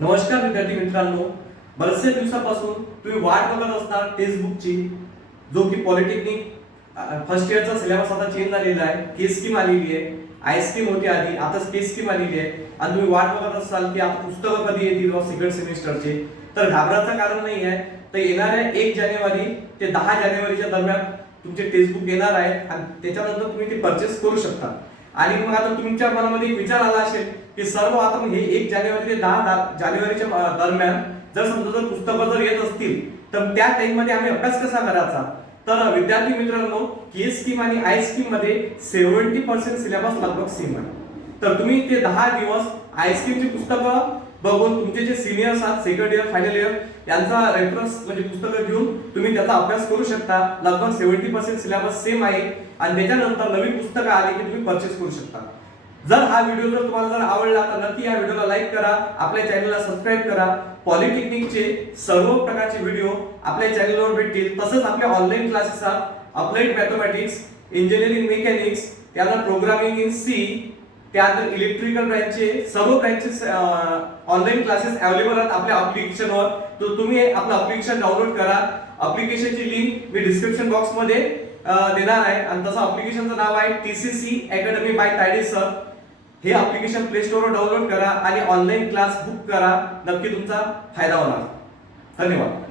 नमस्कार विद्यार्थी मित्रांनो. बरेचसे दिवसापासून तुम्ही वाट बघत असणार टेक्स्टबुकची जो की पॉलिटेक्निक फर्स्ट इयरचा सिलेबस आता चेंज झालेला आहे. के स्कीम आलेली आहे. आय स्कीम होती आधी आता के स्कीम आलेली आहे. आणि तुम्ही वाट बघत असाल की आता पुस्तकं कधी येतील सेकंड सेमिस्टरचे तर घाबराचं कारण नाही आहे. तर येणाऱ्या एक जानेवारी ते दहा जानेवारीच्या दरम्यान तुमचे टेक्स्टबुक येणार आहे. आणि त्याच्यानंतर तुम्ही ते परचेस करू शकता. आणि मग आता तुमच्या मनामध्ये एक विचार आला असेल की सर्व आता हे एक जानेवारी ते दहा जानेवारीच्या दरम्यान जर समजा जर पुस्तकं जर येत असतील तर त्या टाइममध्ये आम्ही अभ्यास कसा करायचा? तर विद्यार्थी मित्रांनो के स्कीम आणि आय स्कीममध्ये सेव्हन्टी पर्सेंट सिलेबस लगभग सेम आहे. तर तुम्ही ते दहा दिवस आय पुस्तकं बघून तुमचे जे सिनियर्स आहात सेकंड इयर फायनल इयर यांचा रेफरन्स म्हणजे पुस्तकं घेऊन तुम्ही त्याचा अभ्यास करू शकता. लगभग सेव्हन्टी पर्सेंट सिलेबस सेम आहे. आणि त्याच्यानंतर नवीन पुस्तकं आली की तुम्ही परचेस करू शकता. जर हा व्हिडिओ जर तुम्हाला जर आवडला तर नक्की या व्हिडिओला लाईक करा. आपल्या चॅनलला सबस्क्राईब करा. पॉलिटेक्निकचे सर्व प्रकारचे व्हिडिओ आपल्या चॅनलवर भेटतील. तसंच आपल्या online classes applied mathematics engineering mechanics त्यानंतर प्रोग्रामिंग इन सी त्यानंतर इलेक्ट्रिकल ब्रँचचे सर्व ब्रँचेस ऑनलाईन क्लासेस अवेलेबल आहेत आपल्या अप्लिकेशनवर तर तुम्ही आपलं अप्लिकेशन डाउनलोड करा. अप्लिकेशनची लिंक मी डिस्क्रिप्शन बॉक्समध्ये देणार आहे. आणि तसं अप्लिकेशनचं नाव आहे T C C academy by Tayade sir हे अप्लिकेशन प्ले स्टोरवर डाउनलोड करा आणि ऑनलाईन क्लास बुक करा. नक्की तुमचा फायदा होणार. धन्यवाद.